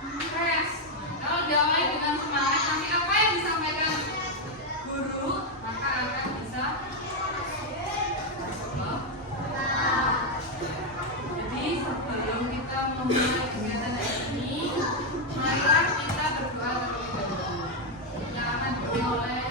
Stres. Kalau diawali dengan semangat, nanti apa yang disampaikan guru maka akan bisa berkembang. Jadi sebelum kita memulai kegiatan ini, marilah kita berdoa terlebih dahulu. Kita akan dimulai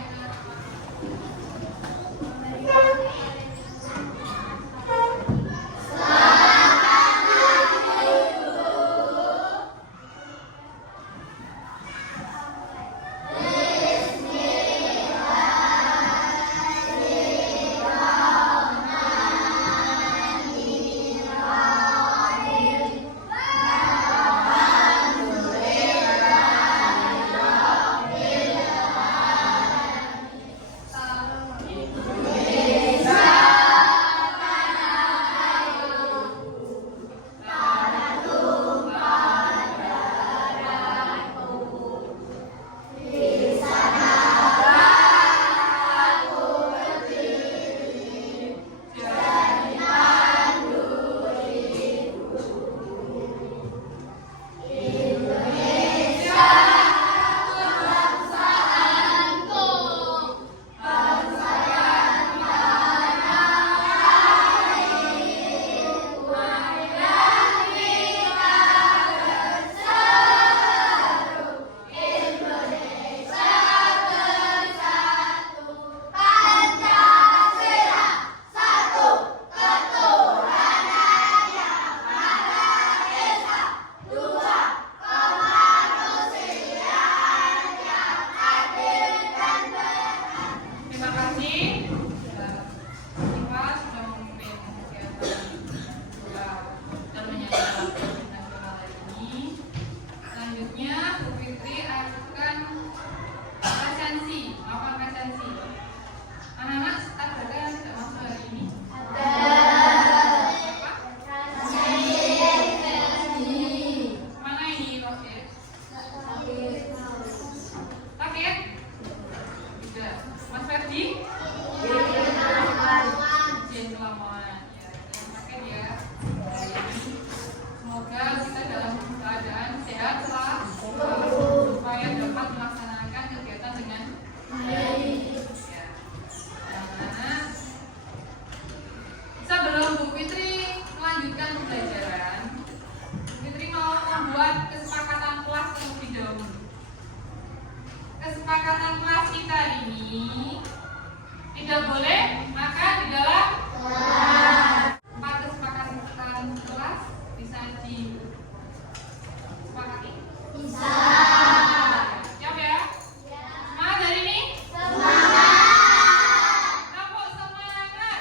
kesepakatan kelas kita ini tidak boleh makan di dalam kelas. 4 kesepakatan kelas bisa disepakati? Bisa. Siap ya? Semangat hari ini? Semangat. Tepuk semangat.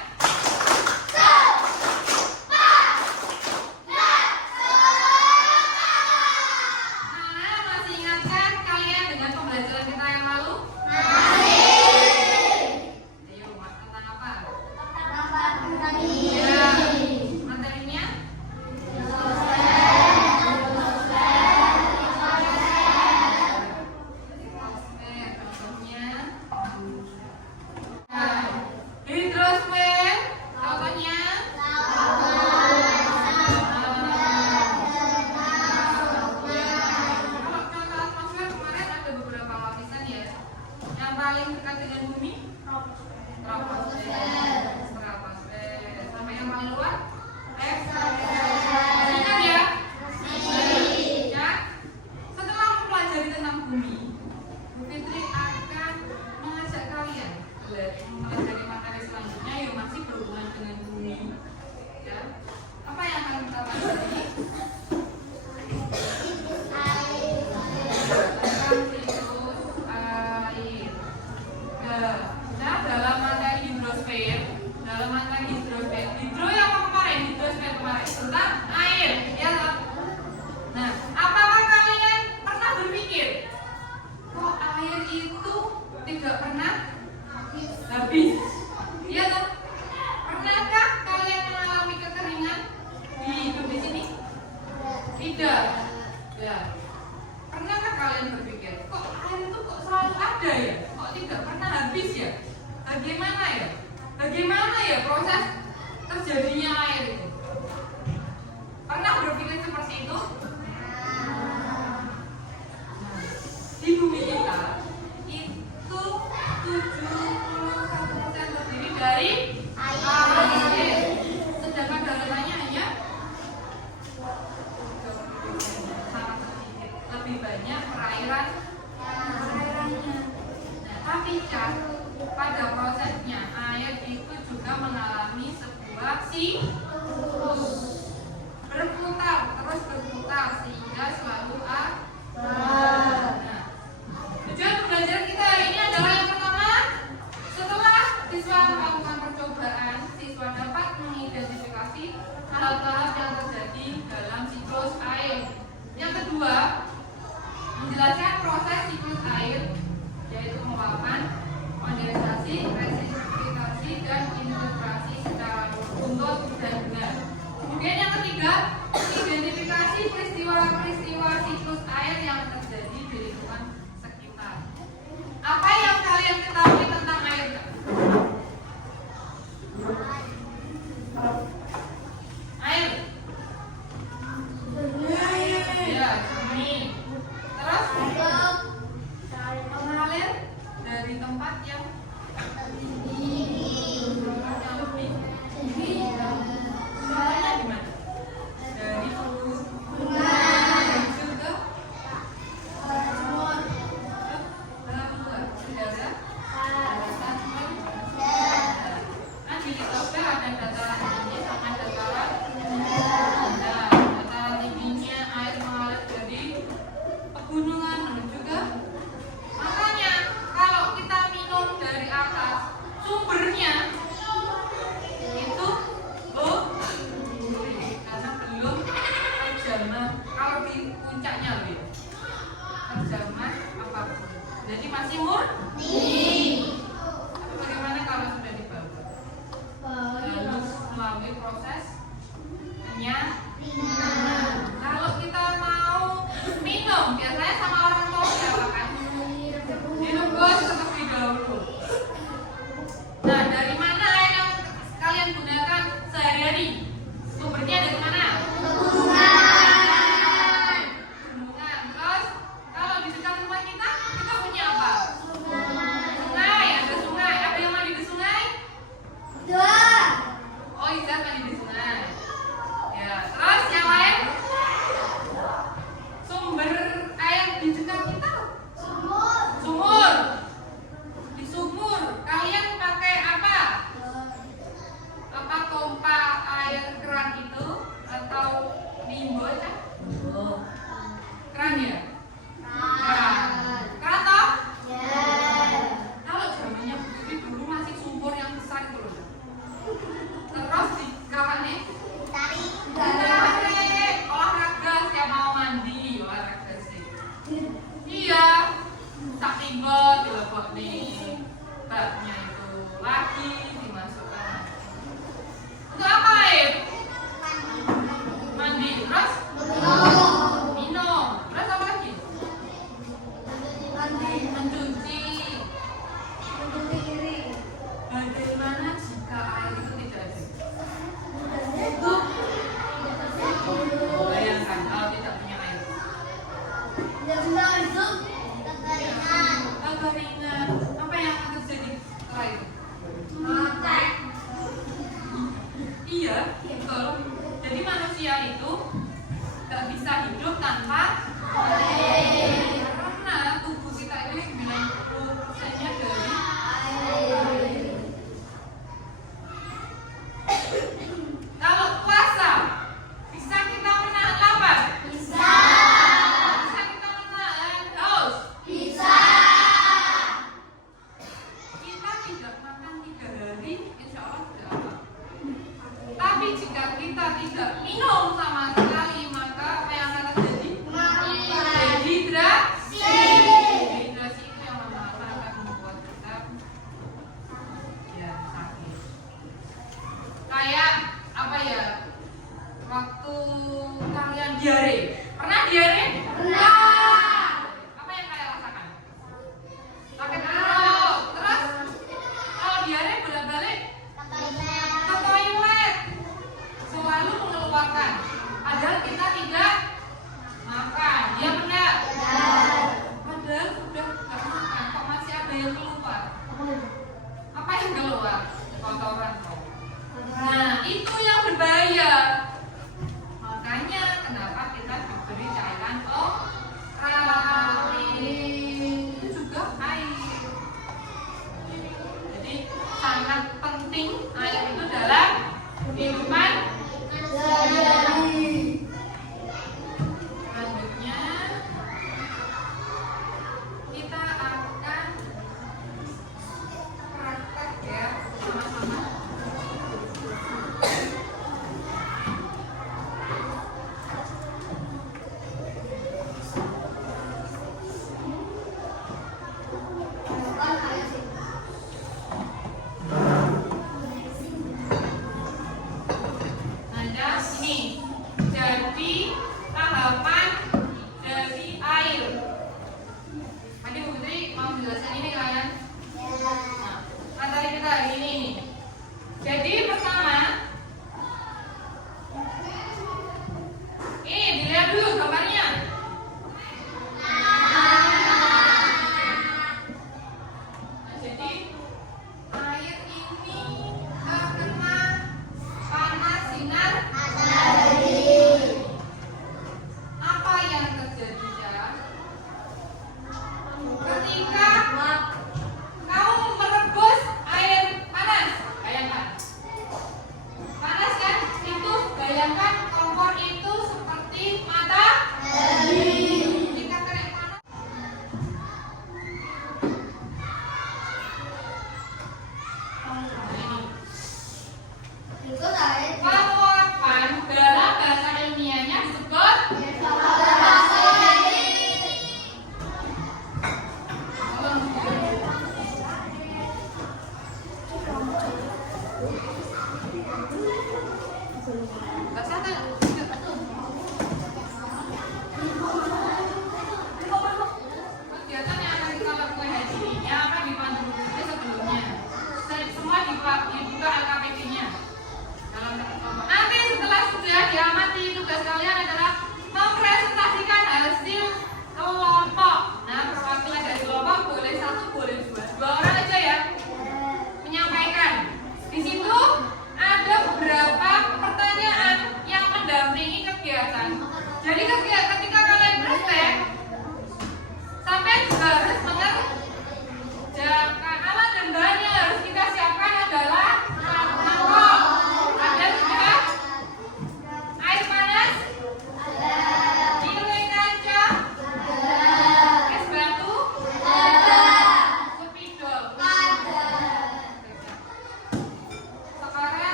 Nana masih ingatkah kalian dengan pembelajaran kita yang lalu? Paling dekat dengan bumi? Troposfer. Sampai yang paling luar? Ingat ya? Ya? Setelah mempelajari tentang bumi, Bu Fitri akan mengajak kalian mempelajari materi selanjutnya yang masih berhubungan dengan bumi. Ya? Apa yang akan kita pelajari? Nah, dalam materi hidrosfer, hidro yang kemarin, hidrosfer kemarin tentang air, ya toh? Nah, apakah kalian pernah berpikir kok air itu tidak pernah habis? Ya toh? Pernahkah kalian mengalami kekeringan di hidup di sini? Tidak. Ya. Pernahkah kalian berpikir kok air itu kok selalu ada ya? Kok tidak pernah habis ya? Bagaimana ya proses terjadinya air itu? Pernah berpikir seperti itu? lebih banyak perairannya. Nah, tapi Cak, pada prosesnya air itu juga mengalami sebuah siklus, berputar terus berputar sehingga selalu ada. Nah, tujuan pembelajaran kita hari ini adalah yang pertama, setelah siswa melakukan percobaan, siswa dapat mengidentifikasi tahap-tahap yang terjadi dalam siklus air. Yang kedua, menjelaskan proses siklus air, yaitu penguapan, kondensasi, resiplikasi, dan infiltrasi secara runtut dan benar. Kemudian yang ketiga, identifikasi peristiwa-peristiwa siklus air yang terjadi di lingkungan sekitar. Apa yang kalian ketahui tentang air? Air. Ya, jernih. Terus mengalir dari tempat yang lebih tinggi. Caranya gimana? Dari hulu ke di litosfer ada dataran tinggi sama dataran rendah. Dataran tingginya air mengalir dari pegunungan menuju ke. Makanya kalau kita minum dari atas, sumbernya itu karena belum terjamah. Kalau di puncaknya lebih terjamah apapun, jadi masih murni. Tapi bagaimana kalau sudah di bawah? Harus melalui proses penyaringan. Kalau kita mau minum, biasanya sama orang tua siapa kan? Minum bos terlebih dahulu. Nah, dari mana air yang kalian gunakan sehari-hari? Sumbernya dari mana? Bendungan. Terus kalau di dekat rumah kita punya apa? Sungai. Ada sungai. Ada yang mandi di sungai? Oh, Iza mandi di sungai. Ya, terus yang lain? Sumber air di dekat kita? Sumur. Di sumur kalian pakai apa? Apa pompa air keran itu atau bimbo kan? Keran ya? Keran toh? Kalau zamannya Budi dulu masih sumur yang besar itu loh. Terus di kawannya ditarik, olahraga siapa mau mandi, olahraga sih. Iya, tak tiba dilebok nih baknya itu lagi dimasukkan. Untuk apa air? Mandi, terus minum, terus apa lagi? Mencuci. Bagaimana jika air itu tidak ada? Bayangkan kalau tidak punya air. Kekeringan. Apa yang akan terjadi setelah itu? Iya, betul. Jadi manusia itu gak bisa hidup tanpa air. Karena tubuh kita itu 90%-nya dari air. Kalau puasa, bisa kita menahan lapar? Bisa kita menahan haus? Bisa. Kita tidak makan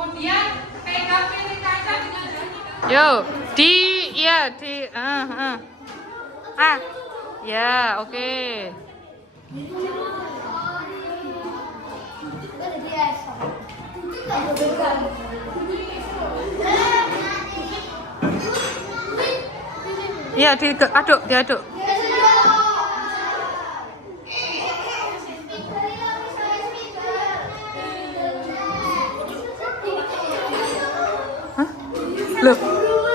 Kemudian pegang piring kaca dengan jari. Yo, ya, oke. Iya, diaduk. Hah? Loh,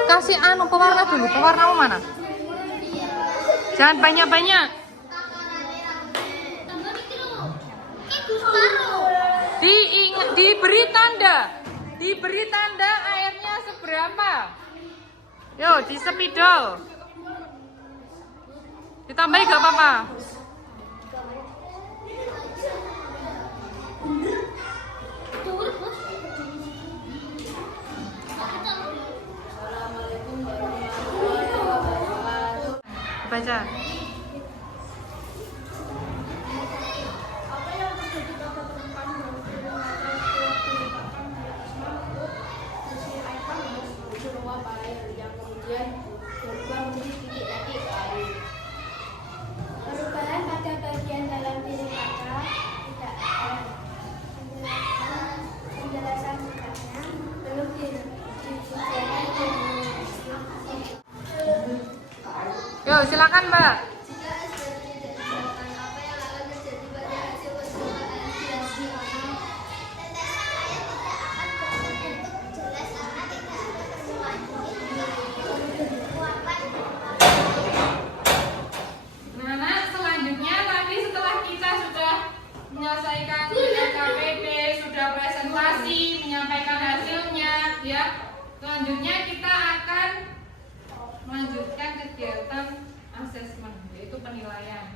kasih pewarna dulu. Pewarnamu mana? Jangan banyak-banyak. Diberi tanda airnya seberapa. Yo, di spidol. Ditambahin gak apa-apa. Baca. Perubahan pada bagian dalam piring kaca tidak ada. Penjelasan singkatnya belum disediakan. Yo, silakan Mbak. Jika sudah tidak disediakan, apa yang akan terjadi pada hasil percobaan radiasi? Nah, selanjutnya tadi setelah kita sudah menyelesaikan KPD, sudah presentasi, menyampaikan hasilnya, ya. Selanjutnya kita akan melanjutkan kegiatan asesmen, yaitu penilaian.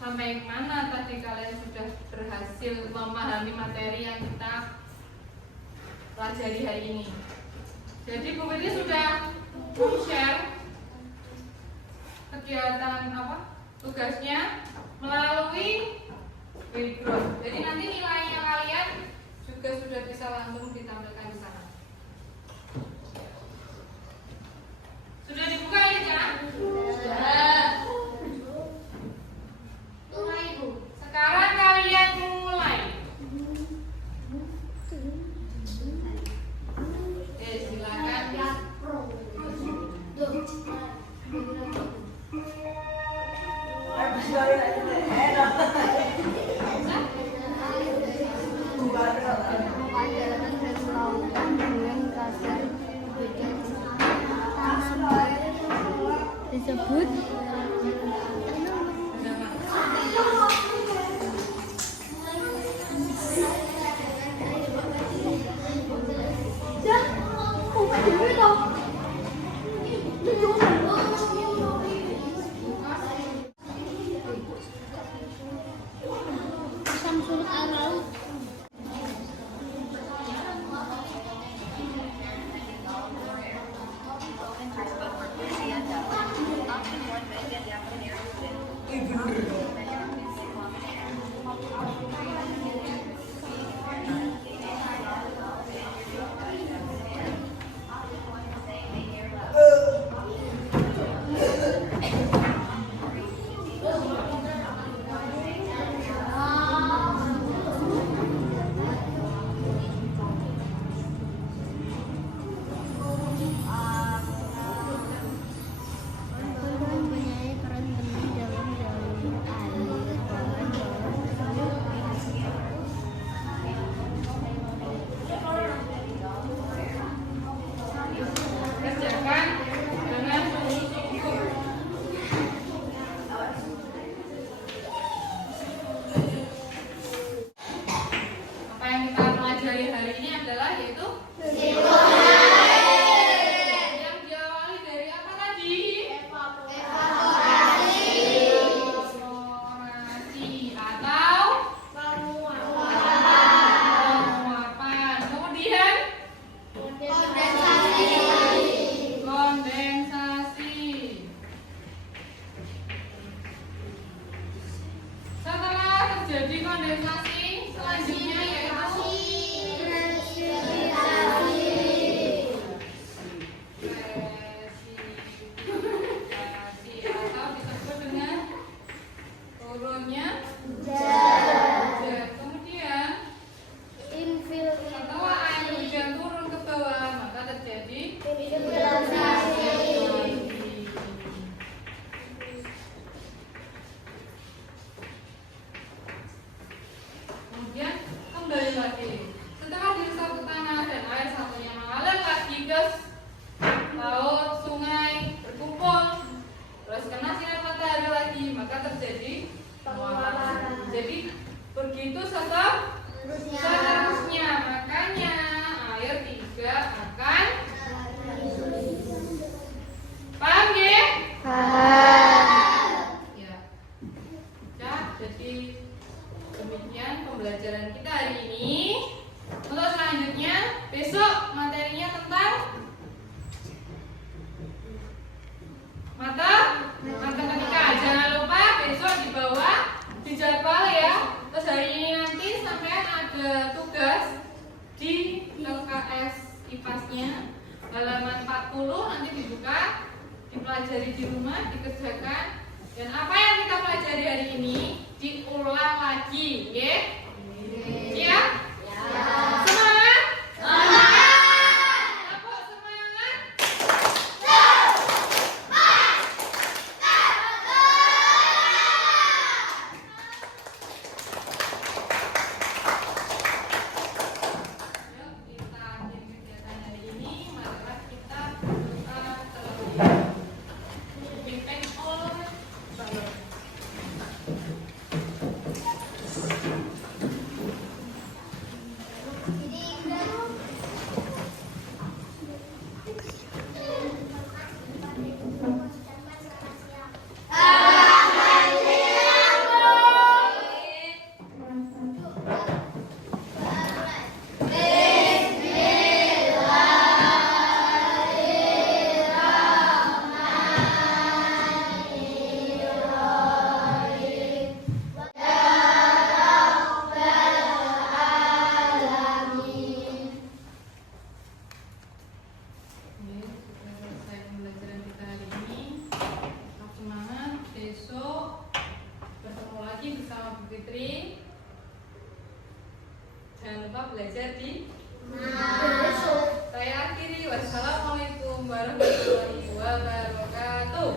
Sampai mana tadi kalian sudah berhasil memahami materi yang kita pelajari hari ini? Jadi Bu Fitri sudah share kegiatan tugasnya melalui background. Jadi nanti nilainya kalian juga sudah bisa langsung ditampilkan di sana. Sudah dibuka ya? Sudah. Mulai Bu. Sekarang kalian mulai. Silakan. Disebut Samsul Araut. laut, sungai berkumpul, terus kena sinar matahari lagi, maka terjadi penguapan. Jadi begitu seterusnya, makanya air tidak akan paham ya? Ya. Nah, jadi demikian pembelajaran kita hari ini. Untuk selanjutnya, besok materinya tentang matematika. Jangan lupa besok di bawah di jadwal ya. Terus hari ini nanti sampai ada tugas di LKS IPAS-nya halaman 40 nanti dibuka, dipelajari di rumah, dikerjakan. Dan apa yang kita pelajari hari ini diulang lagi, ya? Siap? Semangat? Apa semangat? Yuk, kita akhiri kegiatan hari ini. Marilah kita berdoa terlebih dahulu. Dipimpin oleh Bapak. Oke, sudah selesai pembelajaran kita hari ini. Tetap semangat. Besok bertemu lagi bersama Bu Fitri. Jangan lupa belajar di Saya akhiri. Wassalamualaikum warahmatullahi wabarakatuh.